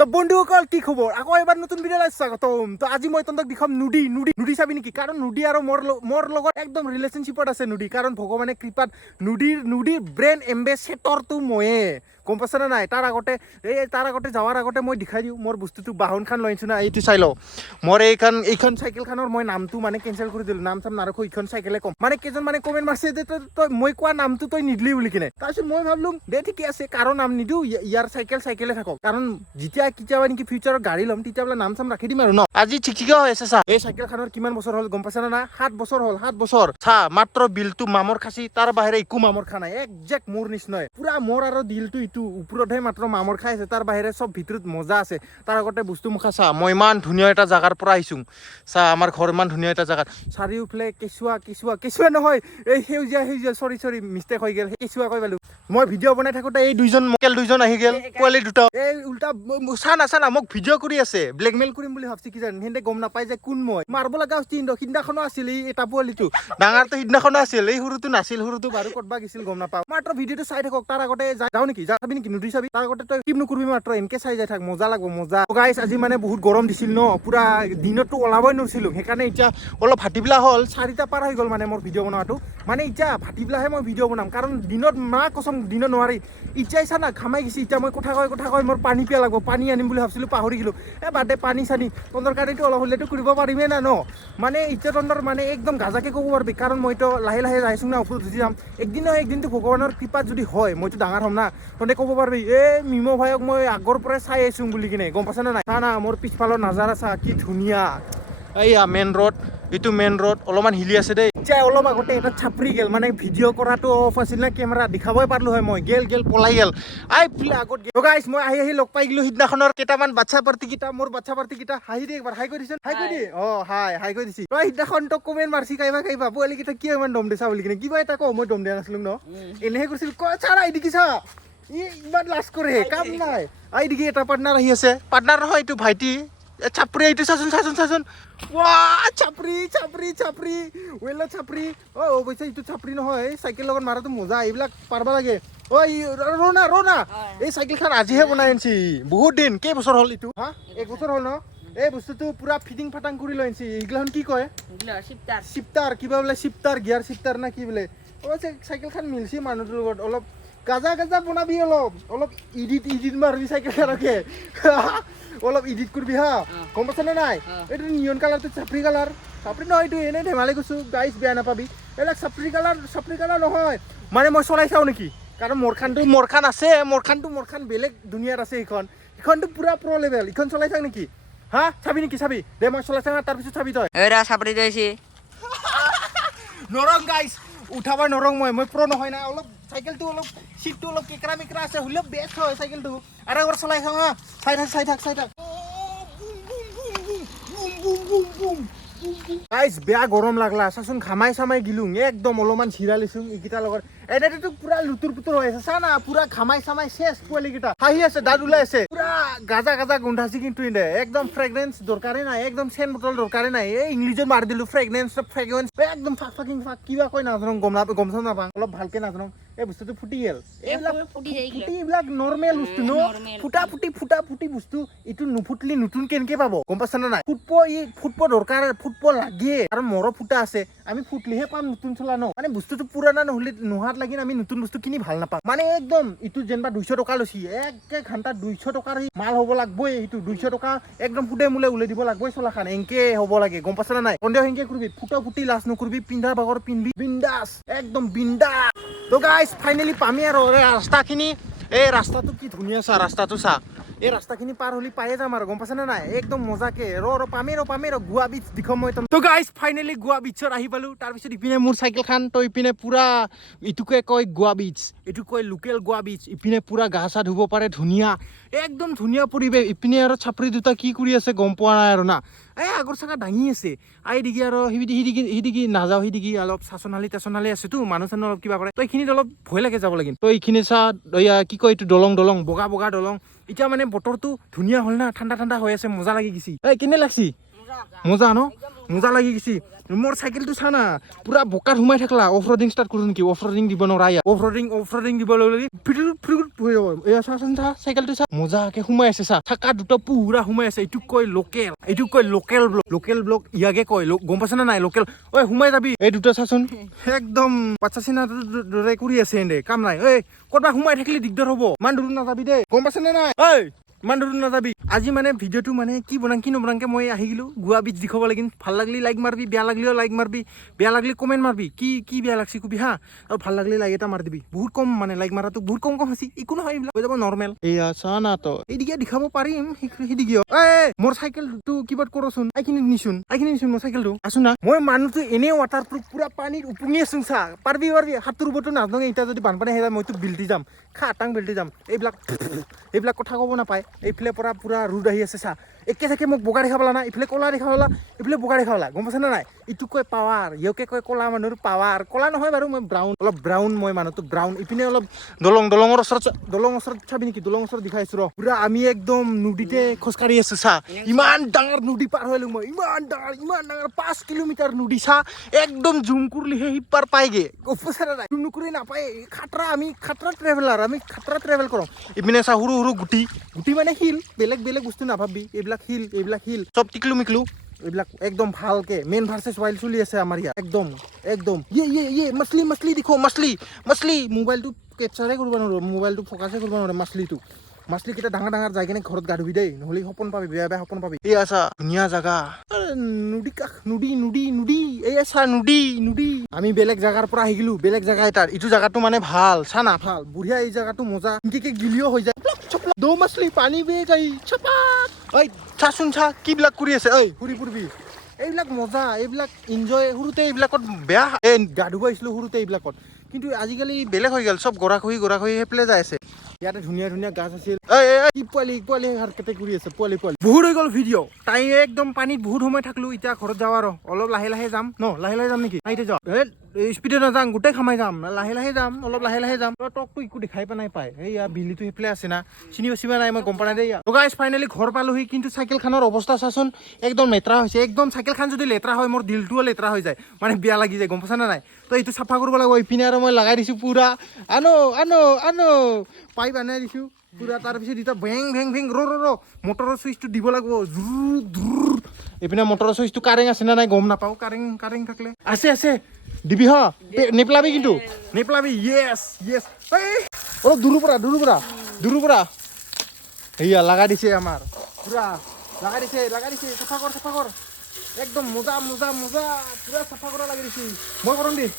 তো বন্ধুসকল কি খবৰ আকৌ এবাৰ নতুন ভিডিঅ'লৈ স্বাগতম তো আজি মই তহঁতক দেখাম নুডি চাবি নেকি কাৰণ নুডি আৰু মোৰ লগত একদম ৰিলেশ্যনশ্বিপত আছে নুডি কাৰণ ভগৱানে কৃপাত নুডিৰ ব্ৰেণ্ড এম্বেচেডৰটো ময়ে গম পাইছ না নাই তাৰ আগতে যাৱাৰ আগতে মই দেখাই দিওঁ মোৰ বস্তুটো বাহনখন লৈ আনিছোঁ না এইটো চাই লওঁ মোৰ এইখন চাইকেলখনৰ মই নামটো মানে কেঞ্চেল কৰি দিলোঁ নাম চাম নাৰাখোঁ এইখন চাইকেলে ক'ম মানে কেইজন মানে কমেণ্ট মাৰিছে যে তই মই কোৱা নামটো তই নিদিলি বুলি কিনে তাৰপিছত মই ভাবিলোঁ দে ঠিকে আছে কাৰো নাম নিদিওঁ ইয়াৰ চাইকেলে থাকক কাৰণ যেতিয়া কেতিয়াবা নেকি ফিউচাৰত গাড়ী ল'ম তেতিয়া বোলে নাম চাম ৰাখি দিম আৰু ন আজি চিকচিকা হৈ আছে চা এই চাইকেলখনৰ কিমান বছৰ হ'ল গম পাইছা না 7 বছৰ হ'ল 7 বছৰ চা মাত্ৰ বিলটো মামৰ খাচি তাৰ বাহিৰে একো মামৰ খা নাই একজেক্ট মোৰ নিচিনাই পুৰা মোৰ আৰু দিলটো ইটো ওপৰতহে মাত্ৰ মামৰ খাই আছে তাৰ বাহিৰে চব ভিতৰত মজা আছে তাৰ আগতে বস্তু মুখা চা মই ইমান ধুনীয়া এটা জাগাৰ পৰা আহিছোঁ চা আমাৰ ঘৰ ইমান ধুনীয়া এটা জাগাত চাৰিওফালে কেঁচুৱা নহয় এই সেউজীয়া চৰি মিষ্টেক হৈ গ'ল কেঁচুৱা কৈ পালোঁ মই ভিডিঅ' বনাই থাকোঁতে এই দুইজন আহি গ'ল পোৱালি দুটা এই উল্টা চা না মোক ভিডিঅ' কৰি আছে ব্লেকমেইল কৰিম বুলি ভাবছি কি জান সিহঁতে গম নাপায় যে কোন মই মাৰিব লগা সিদিনাখনো আছিল এই এটা পোৱালিটো ডাঙৰটো সিদিনাখনো আছিল এই সৰুটো নাছিল সৰুটো বাৰু ক'তবা গৈছিল গম নাপাওঁ মাত্ৰ ভিডিঅ'টো চাই থাকক তাৰ আগতে যাওঁ নেকি যাবি নেকি নুডি চাবি তাৰ আগতে তই কি নকৰিবি মাত্ৰ এনেকে চাই যাই থাক মজা লাগব মজা গাইছ আজি মানে বহুত গৰম দিছিল ন পুৰা দিনততো ওলাবই নোৱাৰিছিলোঁ সেইকাৰণে এতিয়া অলপ ভাটিবেলা হ'ল 4টা পাৰ হৈ গ'ল মানে মোৰ ভিডিঅ' বনোৱাটো মানে এতিয়া ভাটিবেলাহে মই ভিডিঅ' বনাম কাৰণ দিনত কচম দিনত নোৱাৰি ইচ্ছাই চা না ঘামাই গৈছে এতিয়া মই কথা কয় মোৰ পানী পিয়া লাগব পানী আনিম বুলি ভাবিছিলোঁ পাহৰি গ'লোঁ বাদে পানী চানি তহঁতৰ কাৰণেতো অলপ হ'লেতো কৰিব পাৰিমেই না ন মানে এতিয়া তহঁতৰ মানে একদম গাজাকে ক'ব পাৰিবি কাৰণ মইতো লাহে যাইছোঁ না ওপৰত উঠি যাম একদিনতো ভগৱানৰ কৃপাত যদি হয় মইতো ডাঙৰ হ'ম না তহঁতে ক'ব পাৰিবি মিমো ভাইক মই আগৰ পৰাই চাই আহিছোঁ বুলি কিনে গম পাইছা না নাই না মোৰ পিছফালৰ নাজাৰা চা কি ধুনীয়া এইয়া মেইন ৰোড অলপমান হিলি আছে দেই এতিয়া অলপ আগতে এটা চাপৰি গেল মানে ভিডিঅ' কৰাটো অফ আছিল না কেমেৰা দেখাবই পাৰিলোঁ হয় মই গেল পলাই গেল আগত গেল গাইছ মই আহি লগ পাই গ'লোঁ সিদিনাখনৰ কেইটামান বাচ্ছা পাৰ্টিকেইটা মোৰ বাচ্ছা পাৰ্টিকেইটা হাঁহি দে একবাৰ হাই কৰি দিছোঁ হাই কৰি দি হাই কৰি দিছি তই সিদিনাখন তোক কমেণ্ট মাৰছি কাইবা পোৱালিকেইটা কিয় ইমান দম দিছা বুলি কিনে কিবা এটা কওঁ মই দম দিয়া নাছিলোঁ ন এনেহে কৰিছিলোঁ চাৰা আইডিকি চা ইমান লাজ কৰে কাম নাই আইডিকি এটা পাৰ্টনাৰ আহি আছে পাৰ্টনাৰ নহয় এইটো ভাইটি চাপৰি এইটো চাচোন চাপৰি ৱেলা চাপৰি অৱশ্যে এইটো চাপৰি নহয় চাইকেল লগত মাৰাটো মজা এইবিলাক পাৰিব লাগে ৰনা এই চাইকেলখন আজিহে বনাই আনিছি বহুত দিন কেইবছৰ হ'ল এইটো 1 বছৰ হ'ল ন এই বস্তুটো পুৰা ফিটিং ফাটাং কৰি লৈ আনিছি এইগিলাখন কি কয় শিফটাৰ কিবা বোলে শিফটাৰ গিয়াৰ শিফটাৰ না কি বোলে চাইকেলখন মিলছি মানুহটোৰ লগত অলপ গাজা বনাবি অলপ ইডিট মাৰবি চাইকেলখনকে অলপ ইডিট কৰিবি হা গম পাইছ নে নাই এইটো নিয়ন কালাৰটো চাপৰি নহয় এইটো এনেই ধেমালি কৈছোঁ গাইছ বেয়া নাপাবি এইবিলাক চাপৰি কালাৰ নহয় মানে মই চলাই চাওঁ নেকি কাৰণ মোৰখান আছে মোৰখান বেলেগ দুনিয়াত আছে এইখনটো পুৰা প্ৰ লেভেল এইখন চলাই চাওঁ নেকি চাবি নেকি চাবি দে মই চলাই চাওঁ তাৰপিছত চাবি তই চাপৰি যাইছি নৰং গাইছ উঠাবা নৰং মই প্ৰ নহয় না অলপ চাইকেলটো অলপ চিটটো অলপ কেকৰা আছে হ'লেও বেষ্ট হয় চাইকেলটো আৰু এবাৰ চলাই খাওঁ চাই থাক গাইছ বেয়া গৰম লাগলা চাচোন ঘামাই গিলোঁ একদম অলপমান জিৰা লৈছোঁ এইকেইটাৰ লগত এনেতো পুৰা লুতুৰ পুতুৰ হৈ আছে চা না পুৰা ঘামাই চেচ পোৱালিকেইটা হাঁহি আছে দাঁত ওলাই আছে পুৰা গাজা গোন্ধাইছে কিন্তু একদম ফ্ৰেগনেন্স দৰকাৰে নাই একদম চেন বটল দৰকাৰে নাই এই ইংলিছত মাৰি দিলোঁ ফ্ৰেগনেন্স একদম ফাক কিবা কৈ নাজানো গম নাপাওঁ অলপ ভালকে নাজানো এই বস্তুটো ফুটি গেল এইবিলাক নৰ্মেল বস্তু ন ফুটা বস্তু এইটো নুফুটলি নতুন কেনেকে পাব গম পাইছা নে নাই ফুটব দৰকাৰ ফুটব লাগে আৰু মোৰো ফুটা আছে আমি ফুটলিহে পাম নতুন চলা ন মানে বস্তুটো পুৰণা নহ'লে নোহাত লাগি আমি নতুন বস্তু কিনি ভাল নাপাওঁ মানে একদম এইটো যেনিবা 200 টকা লৈছি এক ঘণ্টা 200 টকাৰ মাল হ'ব লাগবই এইটো 200 টকা একদম ফুটে মোলে উলাই দিব লাগবই চলাখান এনেকে হ'ব লাগে গম পাইছা নে নাই সন্দেহ সেনেকে কৰিবি ফুটি লাজ নকৰিবি পিন্ধা ভাগৰ পিন্ধবি বিন্দাছ একদম বিন্দাছ তো গাইছ ফাইনেলি পামি আৰু ৰাস্তাখিনি এই ৰাস্তাটো কি ধুনীয়া চা ৰাস্তাটো চা এই ৰাস্তাখিনি পাৰ হ'লে পায়ে যাম আৰু গম পাইছা নে নাই একদম মজাকে পামেই গোৱা বিচ দেখুৱাম মই তো গাইছ ফাইনেলি গোৱা বিচত আহি পালোঁ তাৰপিছত ইপিনে মোৰ চাইকেলখন তো ইপিনে পুৰা ইটোকে কয় গোৱা বিচ এইটো কয় লোকেল গোৱা বিচ ইপিনে পুৰা গা চা ধুব পাৰে ধুনীয়া একদম ধুনীয়া পৰিৱেশ ইপিনে আৰু চাপৰি দুটা কি কৰি আছে গম পোৱা নাই আৰু না আগৰ চাকা দাঙি আছে দিগি আৰু সিদিগি নাযাওঁ সিদিগি অলপ চাচনালি আছেতো মানুহ চানুহ অলপ কিবা কৰে তো এইখিনিত অলপ ভয় লাগে যাব লাগিল তো এইখিনি চা কি কয় এইটো দলং বগা দলং এতিয়া মানে বতৰটো ধুনীয়া হ'ল না ঠাণ্ডা হৈ আছে মজা লাগি গৈছি কেনে লাগছি মজা ন মজা লাগি গেছি মোৰ চাইকেলটো চা না পুৰা বোকাত সোমাই থাকলা অফ ৰডিং ষ্টাৰ্ট কৰোঁ নেকি অফ ৰডিং দিব নোৱাৰা ইয়াত অফ ৰডিং দিব ললি হৈ যাব এয়া চাচোন চা চাইকেলটো চা মজাকে সোমাই আছে চা থাকা দুটা পুৰা সোমাই আছে এইটোক কয় লোকেল ব্লক ইয়াকে কয় গম পাইছ না নাই লোকেল ঐ সোমাই যাবি এই দুটা চাচোন একদম বাচ্চা চিনা দৰে কৰি আছে এনে কাম নাই ঐ ক'ৰবাত সোমাই থাকিলে দিগদাৰ হ'ব ইমান দূৰ নাযাবি দেই গম পাইছ নে নাই ঐ ইমান দূৰ নাযাবি আজি মানে ভিডিঅ'টো মানে কি নবনাংকে মই আহি গ'লো গোৱা বীজ দেখাব লাগিল ভাল লাগলি লাইক মাৰবি বেয়া লাগলিও লাইক মাৰবি বেয়া লাগলি কমেণ্ট মাৰবি কি বেয়া লাগছি কবি হা আৰু ভাল লাগলি লাইক এটা মাৰ দিবি বহুত কম মানে লাইক মাৰাটো বহুত কম আছে একো নহয় এইবিলাক হৈ যাব নৰ্মেল এয়া চা না তো এইদিকে দেখাব পাৰিম সেইদিকে মোৰ চাইকেলটো কিবা কৰচোন এইখিনি নিচোন মোৰ চাইকেলটো আছো না মই মানুহটো এনেই ৱাটাৰপ্ৰুফ পুৰা পানীত উপঙি আছোন চা পাৰবি হাতৰ বটো নাজানো এতিয়া যদি বানপানী আহে মইতো বিল্টি যাম খাটাং বিল্টি যাম এইবিলাক কথা ক'ব নাপায় এইফালে পৰা পুৰা ৰ'দ আহি আছে চা একে থাকে মোক বগা দেখা পালা না এইফালে ক'লা দেখা পালা এইফালে বগা দেখা পালা গম পাইছা না নাই ইটো কয় পাৱাৰ ইয়কে কয় ক'লা মানুহৰ পাৱাৰ ক'লা নহয় বাৰু মই অলপ ব্ৰাউন মই মানুহটো ব্ৰাউন ইপিনে অলপ দলঙৰ ওচৰত চাবি নেকি দলঙৰ ওচৰত দেখাইছো ৰ পুৰা আমি একদম নদীতে খোজকাঢ়ি আছো চা ইমান ডাঙৰ নদী পাৰ হৈলো মই ইমান ডাঙৰ 5 কিলোমিটাৰ নদী চা একদম জুম কৰিলেহে সিপাৰ পাইগে গম পাইছা না নাই জুম নকৰি নাপায় আমি খাতৰা ট্ৰেভেল কৰোঁ ইপিনে চা সৰু গুটি মানে শিল বেলেগ বস্তু নাভাবি এইবিলাক শিল চব টিকলু মিকলু এইবিলাক একদম ভালকে মেন ভাৰ্চেছ ৱাইল্ড চলি আছে আমাৰ ইয়াত একদম ইয়ে মাছলি দেখো মাছলি মোবাইলটো কেপচাৰে কৰিব নোৱাৰো মোবাইলটো ফকাছে কৰিব নোৱাৰো মাছলি কেইটা ডাঙৰ যাই কিনে ঘৰত গা ধুবি দেই নহ'লে সপোন পাবি বেয়া সপোন পাবি এই আছা ধুনীয়া জাগা নদী কাষ নদী এই আছা নদী আমি বেলেগ জাগাৰ পৰা আহিলো বেলেগ জাগা এটাৰ ইটো জাগাটো মানে ভাল চানা ভাল বঢ়িয়া এই জাগাটো মজা ইনকে গিলিও হৈ যায় দৌ মাছলি পানী বেয়ে যাই চপাক ঐ চাচোন চা কি বিলাক কৰি আছে ঐ ফুৰি ফুৰিবি এইবিলাক মজা এইবিলাক এনজয় সৰুতে এইবিলাকত বেয়া গা ধুব আহিছিলো সৰুতে এইবিলাকত কিন্তু আজিকালি বেলেগ হৈ গ'ল চব গৰাখহি সেইফালে যাই আছে ইয়াতে ধুনীয়া গাছ আছিল কি পোৱালি হাৰকেটে কৰি আছে পোৱালি বহুত হৈ গ'ল ভিডিঅ' তাই একদম পানীত বহুত সময় থাকলো এতিয়া ঘৰত যাওঁ আৰু অলপ লাহে যাম ন লাহে যাম নেকি এতিয়া যাওঁ স্পীডে নাযাম গোটেই খামাই যাম লাহে যাম অলপ লাহে যাম টকটো একো দেখাই পোৱা নাই পায় এইয়া বিলিটো সেইফালে আছে না চিনিবা নাই মই গম পোৱা নাই দেই গাইছ ফাইনেলি ঘৰ পালোহি কিন্তু চাইকেলখনৰ অৱস্থা চাচোন একদম লেতেৰা হৈছে একদম চাইকেলখন যদি লেতেৰা হয় মোৰ দিলটোও লেতেৰা হৈ যায় মানে বেয়া লাগি যায় গম পাইছা না নাই তো এইটো চাফা কৰিব লাগিব ইপিনে আৰু মই লগাই দিছোঁ পুৰা আনো পাইপ আনাই দিছোঁ পুৰা তাৰপিছত এতিয়া ভেং ৰ মটৰৰ চুইচটো দিব লাগিব জোৰ এইপিনে মটৰৰ চুইচটো কাৰেং আছে না নাই গম নাপাওঁ কাৰেং থাকিলে আছে দিবি হ নেপেলাবি কিন্তু নেপেলাবি য়েছ অলপ দূৰৰ পৰা এয়া লগাই দিছে আমাৰ পুৰা লগাই দিছে চাফা কৰ একদম মজা পুৰা চাফা কৰা লাগি দিছে মই কৰিম দেই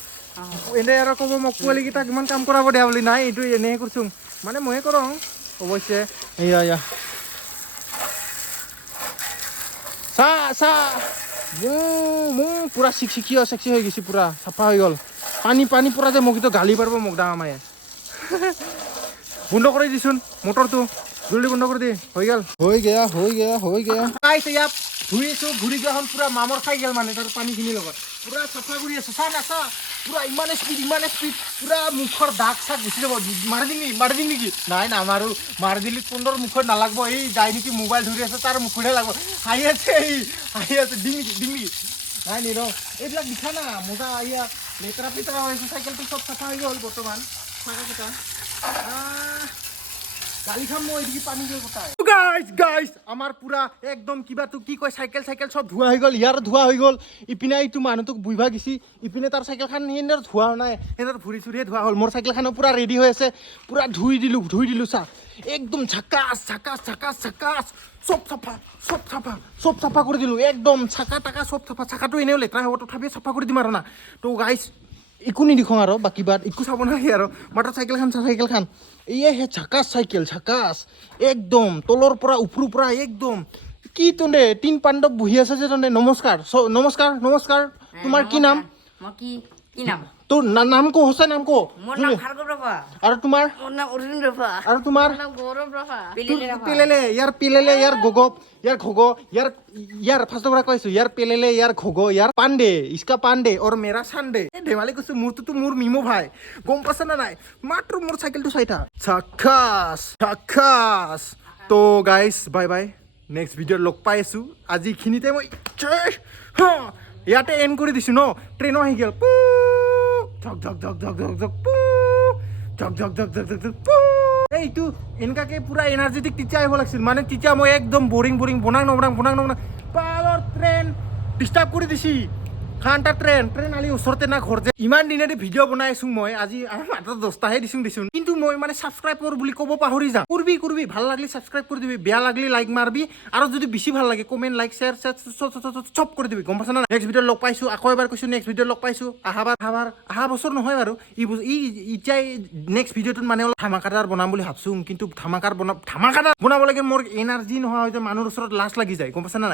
এনে আৰু ক'ব মোক পোৱালিকেইটাক ইমান কাম কৰাব দিয়া বুলি নাই এইটো এনেহে কৰিছোঁ মানে ময়ে কৰোঁ অৱশ্যে এয়া চা মোৰ পুৰা চিকচিকি হৈ গৈছে পুৰা চাফা হৈ গ'ল পানী পুৰা যে মোক এইটো গালি পাৰিব মোক ডাঙৰ মায়ে বন্ধ কৰি দিছোন মটৰটো জলদি বন্ধ কৰি দি হৈ গেয়া ইয়াত ধুইছো ঘূৰি যোৱাখন পুৰা মামৰ খাই গ'ল মানে তাৰ পানীখিনিৰ লগত পুৰা চাফা কৰি আছো চা পুৰা ইমান স্পীড পুৰা মুখৰ দাগ চাগ গুচি যাব মাৰি দিম নেকি নাই নামাৰো মাৰি দিলে 15 মুখত নালাগব এই যাই নেকি মোবাইল ধৰি আছে তাৰ মুখতহে লাগব হাঁহি আছে দিম নেকি নাই নি ৰ এইবিলাক দিখা না মজা এয়া লেতেৰা পেতেৰা হৈ আছে চাইকেলটো চব চাফা হৈ গ'ল বৰ্তমান গালি খাম মই এদিকে পানী গৈ গোটাই গাইজ আমাৰ পুৰা একদম কিবাটো কি কয় চাইকেল চব ধোৱা হৈ গ'ল ইয়াৰ ধোৱা হৈ গ'ল ইপিনে এইটো মানুহটোক বুইভা গেছি ইপিনে তাৰ চাইকেলখন সেনেৰ ধোৱা নাই সেনেৰ ভৰি চুৰিয়ে ধোৱা হ'ল মোৰ চাইকেলখনো পুৰা ৰেডি হৈ আছে পুৰা ধুই দিলোঁ চা একদম ঝাকাছ চব চাফা কৰি দিলোঁ একদম চাকা টাকা চব চাফা চাকাটো এনেও লেতেৰা হ'ব তথাপিও চাফা কৰি দিম আৰু না তো গাইজ একো নিদিখোঁ আৰু বাকী বাদ একো চাব নালাগে আৰু মাত্ৰ চাইকেলখন এই ঝাকাছ চাইকেল একদম তলৰ পৰা ওপৰৰ পৰা একদম কি তনে 3 পাণ্ডৱ বহি আছে যে তনে নমস্কাৰ তোমাৰ কি নাম তোৰ নাম কো হোসেন নাম কো মোৰ নাম ভাৰ্গৱ ৰফা আৰু তোমাৰ মোৰ নাম অৰ্জুন ৰফা আৰু তোমাৰ নাম গৌৰৱ ৰফা পিলেলে ইয়াৰ গগপ ইয়াৰ ঘগো ইয়াৰ ফাৰ্ষ্ট পৰা কৈছো ইয়াৰ পেলেলে ইয়াৰ ঘগো ইয়াৰ পাণ্ডে ইসকা পাণ্ডে और मेरा সানডে ধেমালি কৈছো মোৰটো মোৰ মিমো ভাই গম পাছ না নাই মাত্ৰ মোৰ চাইকেলটো চাইতা চাকাছ তো গাইস বাই নেক্সট ভিডিঅ'ত লগ পাই আছো আজিখিনিতে মই ইয়াতে এণ্ড কৰি দিছোঁ ন ট্ৰেইনো আহি গ'ল ঝক ঝক ঝক ঝক ঝক ঝক ঝক ঝক ঝক ঝক ঝক ঝক এইটো এনেকুৱাকে পুৰা এনাৰ্জেটিক টিচাৰ আহিব লাগিছিল মানে টিচাৰ মই একদম বৰিং বনাং নবনাং পালৰ ট্ৰেইন ডিষ্টাৰ্ব কৰি দিছি খানটা ট্ৰেইন আলি ওচৰতে না ঘৰ যে ইমান দিনেদি ভিডিঅ' বনাই আছোঁ মই আজি মাত্ৰ 10টাহে দিছোঁ কিন্তু মই মানে ছাবস্ক্ৰাইব কৰ বুলি ক'ব পাহৰি যাওঁ কৰবি ভাল লাগিলে ছাবস্ক্ৰাইব কৰি দিবি বেয়া লাগিলে লাইক মাৰবি আৰু যদি বেছি ভাল লাগে কমেণ্ট লাইক শ্বেয়াৰ চব কৰি দিবি গম পাইছা না নেক্সট ভিডিঅ'ত লগ পাইছোঁ আকৌ এবাৰ কৈছোঁ নেক্সট ভিডিঅ'ত লগ পাইছোঁ অহা বছৰ নহয় বাৰু এতিয়াই নেক্সট ভিডিঅ'টোত মানে অলপ ধামাকাদাৰ বনাম বুলি ভাবছোঁ কিন্তু ধামাকাদাৰ বনাব লাগে মোৰ এনাৰ্জি নোহোৱা হৈ যায় মানুহৰ ওচৰত লাজ লাগি যায় গম পাইছা না নাই